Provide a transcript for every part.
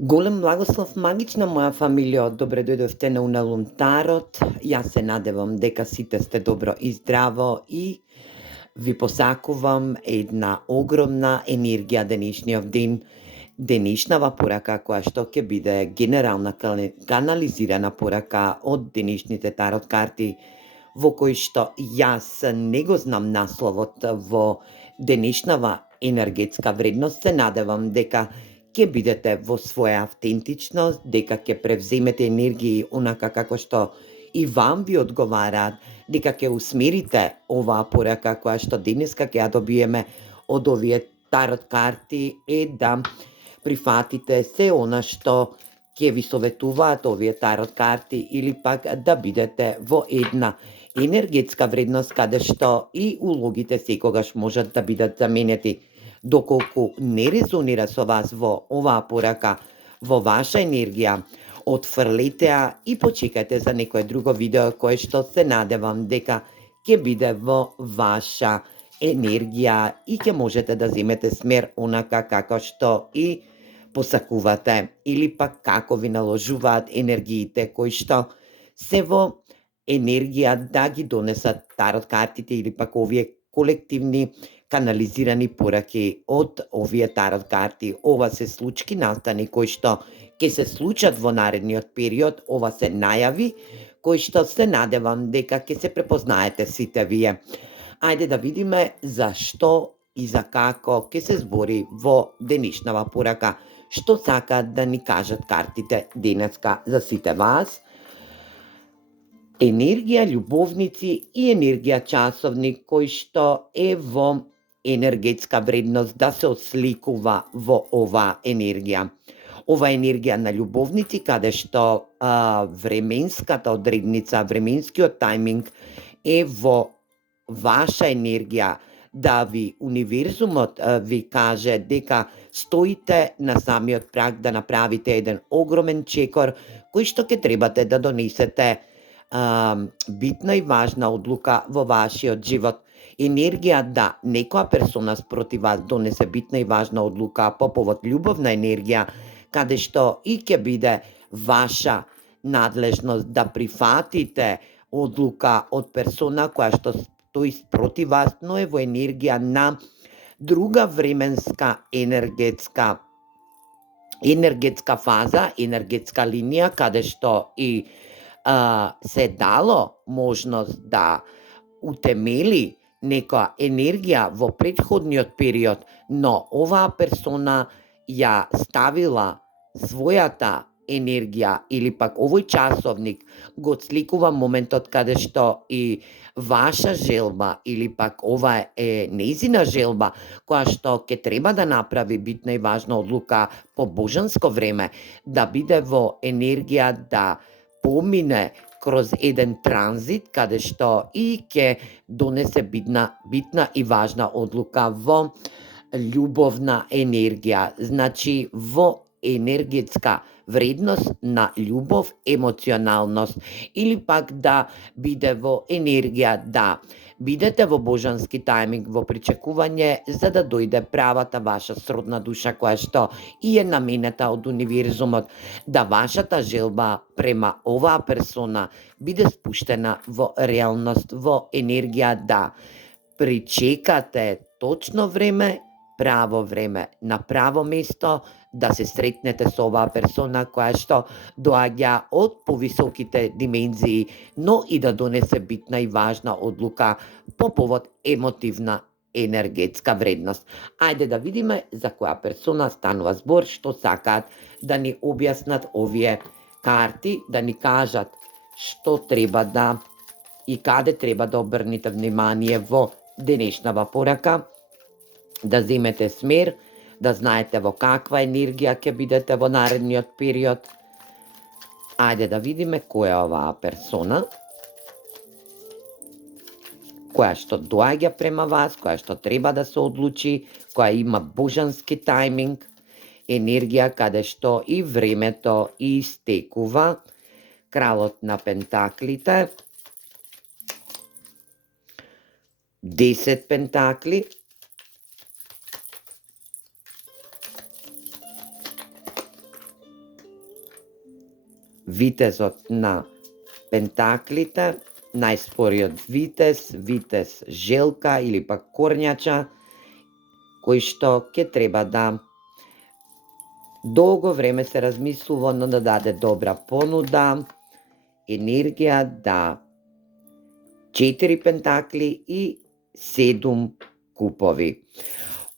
Голем благослов, магична моја фамилија, добре дојдовте на Уналум Тарот. Јас се надевам дека сите сте добро и здраво и ви посакувам една огромна енергија денешниот ден. Денешнава порака која што ќе биде генерална канализирана порака од денешните тарот карти, во кој што јас не го знам насловот во денешнава енергетска вредност. Се надевам дека ќе бидете во своја автентичност, дека ќе превземете енергии онака како што и вам ви одговараат, дека ќе усмерите оваа порака која што денеска ќе ја добиеме од овие тарот карти да прифатите се она што ќе ви советуваат овие тарот карти или пак да бидете во една енергетска вредност каде што и улогите секогаш можат да бидат заменети. Доколку не резонира со вас во оваа порака, во ваша енергија, отфрлете ја и почекајте за некое друго видео кое што се надевам дека ќе биде во ваша енергија и ќе можете да земете смер онака како што и посакувате или пак како ви наложуваат енергиите кои што се во енергија да ги донесат тарот картите или пак овие колективни канализирани пораки од овие тарот карти. Ова се случки настани кои што ќе се случат во наредниот период, ова се најави кои што се надевам дека ќе се препознаете сите вие. Ајде да видиме за што и за како ќе се збори во денешнава порака. Што сакаат да ни кажат картите денеска за сите вас? Енергија љубовници и енергија часовник кој што е во енергетска вредност да се осликува во оваа енергија. Ова енергија на љубовници каде што временската одредница, временскиот тајминг е во ваша енергија, да ви универзумот ви каже дека стоите на самиот праг да направите еден огромен чекор кој што ќе требате да донесете битна и важна одлука во вашиот живот. Енергија да некоја персона спроти вас донесе битна и важна одлука по повод љубовна енергија, каде што и ќе биде ваша надлежност да прифатите одлука од персона која што стои спроти вас, но е во енергија на друга временска енергетска фаза, енергетска линија, каде што и се дало можност да утемели некоја енергија во претходниот период, но оваа персона ја ставила својата енергија или пак овој часовник го отсликува моментот каде што и ваша желба или пак ова е нејзина желба која што ќе треба да направи битна и важна одлука по божанско време, да биде во енергија да помине кроз еден транзит каде што и ќе донесе битна и важна одлука во љубовна енергија. Значи во енергетска вредност на љубов, емоционалност или пак да биде во енергија да бидете во божански тајминг, во причекување за да дојде правата ваша сродна душа која што и е наменета од универзумот, да вашата желба према оваа персона биде спуштена во реалност, во енергија да причекате точно време, право време, на право место, да се сретнете со оваа персона која што доаѓа од повисоките димензии, но и да донесе битна и важна одлука по повод емотивна енергетска вредност. Ајде да видиме за која персона станува збор, што сакаат да ни објаснат овие карти, да ни кажат што треба да и каде треба да обрнете внимание во денешнава порака, да земете смер, да знаете во каква енергија ќе бидете во наредниот период. Ајде да видиме која е оваа персона која што доаѓа према вас, која што треба да се одлучи, која има божански тајминг, енергија каде што и времето истекува. Кралот на пентаклите, 10 пентакли, витезот на пентаклите, најспориот витез желка или пак корњача, кој што ќе треба да долго време се размислува, но да даде добра понуда, енергија, да 4 пентакли и 7 купови.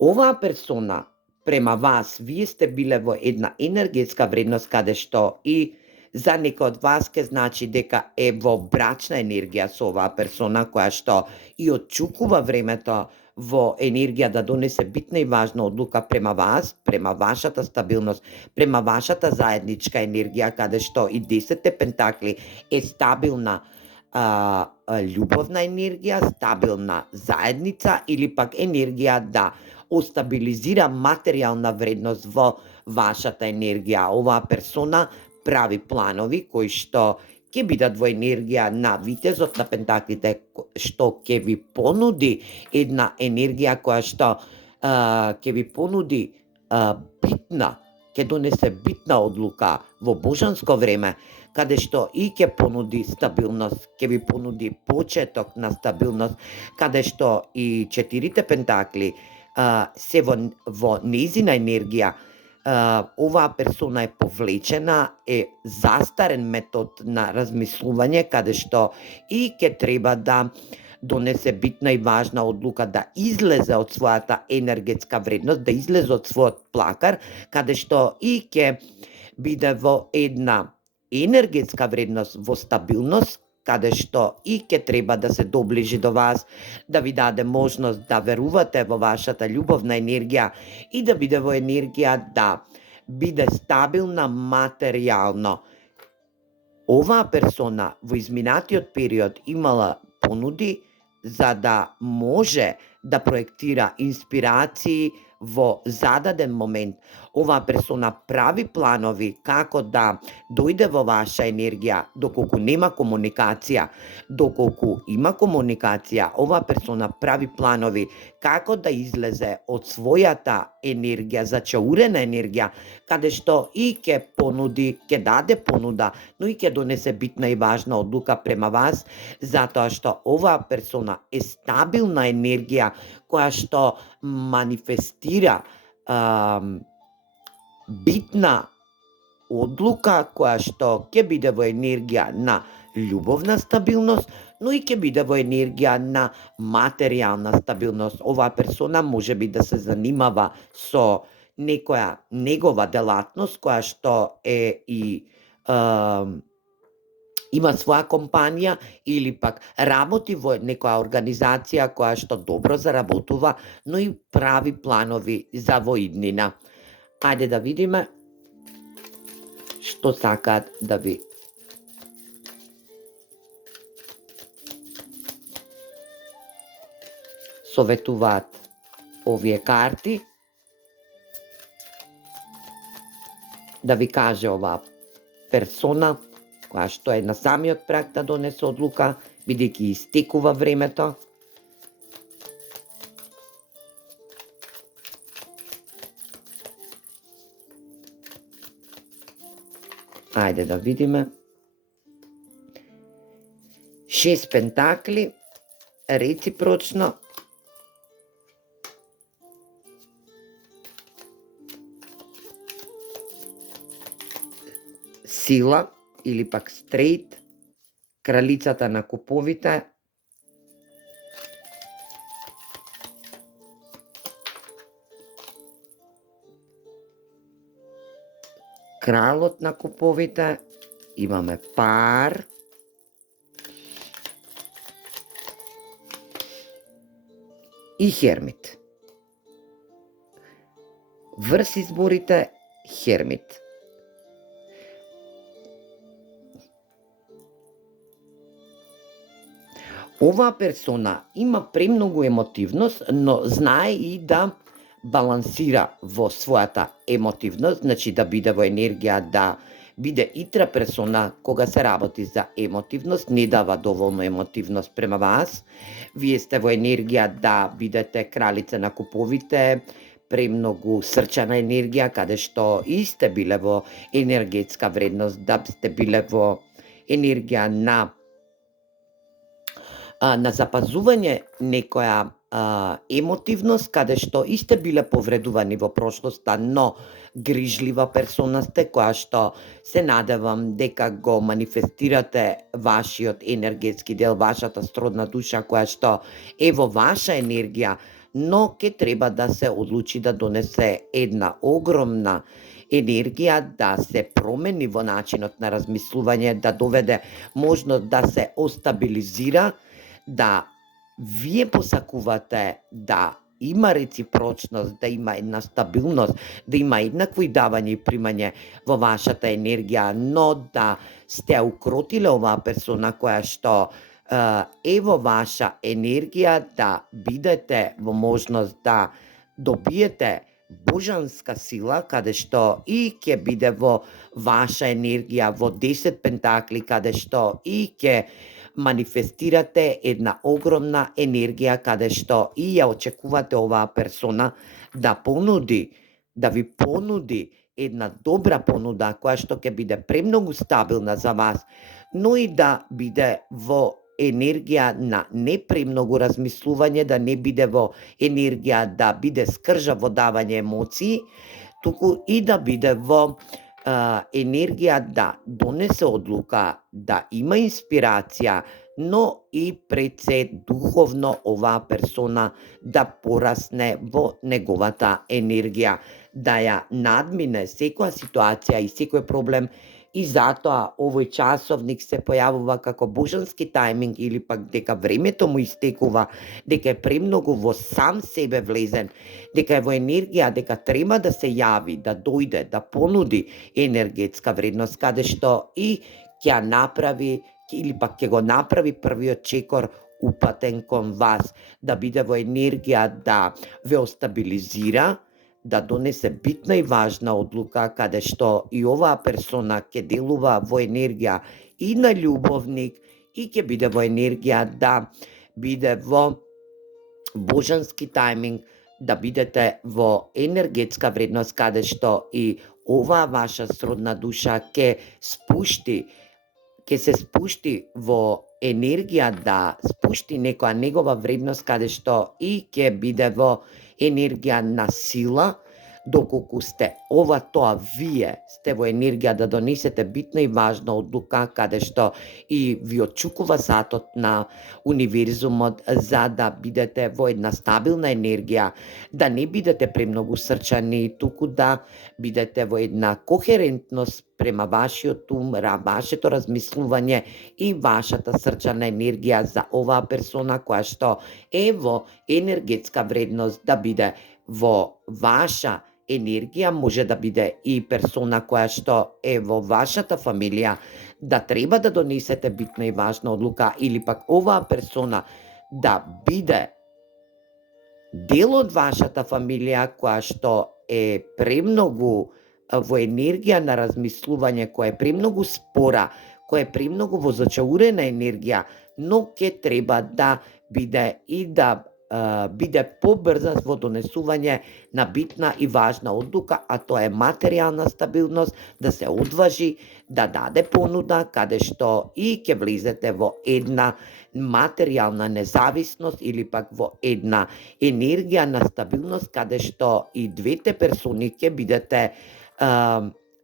Оваа персона према вас, вие сте биле во една енергетска вредност каде што и за некој од вас ке значи дека е во брачна енергија со оваа персона која што и отчукува времето во енергија да донесе битна и важна одлука према вас, према вашата стабилност, према вашата заедничка енергија, каде што и 10 пентакли е стабилна љубовна енергија, стабилна заедница или пак енергија да остабилизира материјална вредност во вашата енергија. Оваа персона прави планови кои што ќе бидат во енергија на витезот на пентаклите, што ќе ви понуди една енергија која што ќе ви понуди битна, ќе донесе битна одлука во божанско време, каде што и ќе понуди стабилност, ќе ви понуди почеток на стабилност, каде што и 4 пентакли се во нејзина енергија. Оваа персона е повлечена, е застарен метод на размислување, каде што и ќе треба да донесе битна и важна одлука, да излезе од својата енергетска вредност, да излезе од својот плакар, каде што и ќе биде во една енергетска вредност, во стабилност, каде што и ќе треба да се доближи до вас, да ви даде можност да верувате во вашата љубовна енергија и да биде во енергија да биде стабилна материјално. Оваа персона во изминатиот период имала понуди за да може да проектира инспирации во зададен момент. Оваа персона прави планови како да дојде во ваша енергија, доколку нема комуникација. Доколку има комуникација, оваа персона прави планови како да излезе од својата енергија, зачаурена енергија, каде што и ќе понуди, ќе даде понуда, но и ќе донесе битна и важна одлука према вас, затоа што оваа персона е стабилна енергија која што манифестира битна одлука која што ќе биде во енергија на љубовна стабилност, но и ќе биде во енергија на материјална стабилност. Оваа персона може би да се занимава со некоја негова делатност која што е и има своја компанија или пак работи во некоја организација која што добро заработува, но и прави планови за воиднина. Ајде да видиме што сакаат да ви советуваат овие карти, да ви каже оваа персона која што е на самиот праг да донесе одлука, бидејќи истекува времето. Ајде да видиме. 6 пентакли, реципрочно. Сила или пак стрейт, кралицата на куповите, кралот на куповите, имаме пар, и хермит. Врз изборите хермит. Оваа персона има премногу емотивност, но знае и да балансира во својата емотивност, значи да биде во енергија, да биде итра персона кога се работи за емотивност, не дава доволно емотивност према вас. Вие сте во енергија да бидете кралица на куповите, премногу срчана енергија, каде што и сте биле во енергетска вредност, да сте биле во енергија на запазување некоја емотивност, каде што и сте биле повредувани во прошлоста, но грижлива персона сте, која што се надевам дека го манифестирате вашиот енергетски дел, вашата сродна душа, која што е во ваша енергија, но ќе треба да се одлучи да донесе една огромна енергија, да се промени во начинот на размислување, да доведе можност да се остабилизира, да вие посакувате да има реципрочност, да има една стабилност, да има еднакво и давање и примање во вашата енергија, но да сте укротиле оваа персона која што е во ваша енергија, да бидете во можност да добиете божанска сила, каде што и ќе биде во ваша енергија, во 10 пентакли, каде што и ќе манифестирате една огромна енергија, каде што и ја очекувате оваа персона да понуди, да ви понуди една добра понуда, која што ќе биде премногу стабилна за вас, но и да биде во енергија на не премногу размислување, да не биде во енергија да биде скржа во давање емоции, туку и да биде во енергија да донесе одлука, да има инспирација, но и пред се духовно оваа персона да порасне во неговата енергија, да ја надмине секоја ситуација и секој проблем. И затоа овој часовник се појавува како божански тајминг или пак дека времето му истекува, дека е премногу во сам себе влезен, дека е во енергија, дека треба да се јави, да дојде, да понуди енергетска вредност, каде што и ќе направи или пак ќе го направи првиот чекор упатен кон вас, да биде во енергија да ве остабилизира, да донесе битна и важна одлука, каде што и оваа персона ќе делува во енергија и на љубовник и ќе биде во енергија да биде во божански тајминг, да бидете во енергетска вредност, каде што и оваа ваша сродна душа ќе се спушти во енергија да спушти некоја негова вредност, каде што и ќе биде во енергија на сила, доколку сте тоа вие сте во енергија да донесете битна и важна одлука, каде што и ви отчукува сатот на универзумот за да бидете во една стабилна енергија, да не бидете премногу срчани, туку да бидете во една кохерентност према вашиот ум, вашето размислување и вашата срчана енергија за оваа персона која што е во енергетска вредност, да биде во ваша енергија, може да биде и персона која што е во вашата фамилија, да треба да донесете битна и важна одлука, или пак оваа персона да биде дел од вашата фамилија која што е премногу во енергија на размислување, која е премногу спора, која е премногу во зачаурена енергија, но ќе треба да биде и да биде побрза во донесување на битна и важна одлука, а тоа е материјална стабилност, да се одважи, да даде понуда, каде што и ќе влезете во една материјална независност или пак во една енергија на стабилност, каде што и двете персони ќе бидете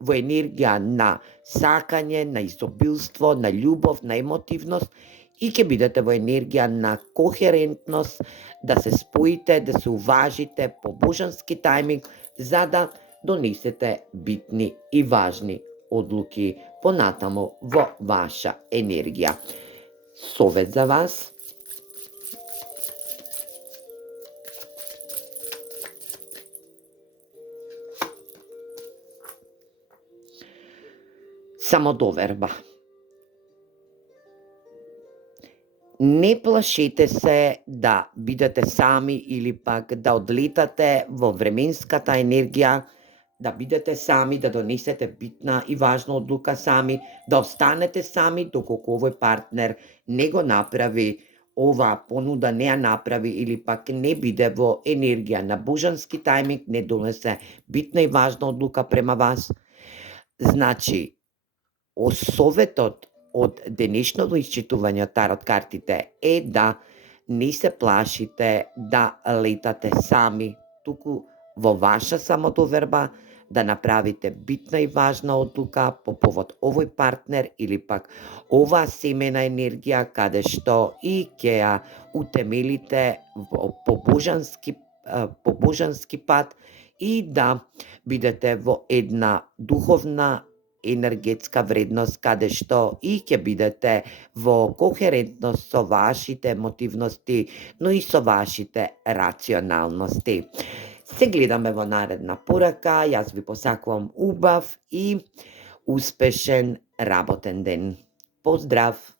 во енергија на сакање, на изобилство, на љубов, на емотивност, и ќе бидете во енергија на кохерентност, да се споите, да се уважите по божански тајминг, за да донесете битни и важни одлуки понатаму во ваша енергија. Совет за вас: самодоверба. Не плашете се да бидете сами или пак да одлетате во временската енергија, да бидете сами, да донесете битна и важна одлука сами, да останете сами доколку овој партнер не го направи оваа понуда не ја направи или пак не биде во енергија на божански тајминг, не донесе битна и важна одлука према вас, значи, советот од денешното исчитување од тарот картите е да не се плашите да летате сами, туку во ваша самодоверба да направите битна и важна одлука по повод овој партнер или пак оваа семена енергија каде што и ќе ја утемелите по божански пат и да бидете во една духовна енергетска вредност каде што и ќе бидете во кохерентност со вашите емотивности, но и со вашите рационалности. Се гледаме во наредна порака, јас ви посакувам убав и успешен работен ден. Поздрав!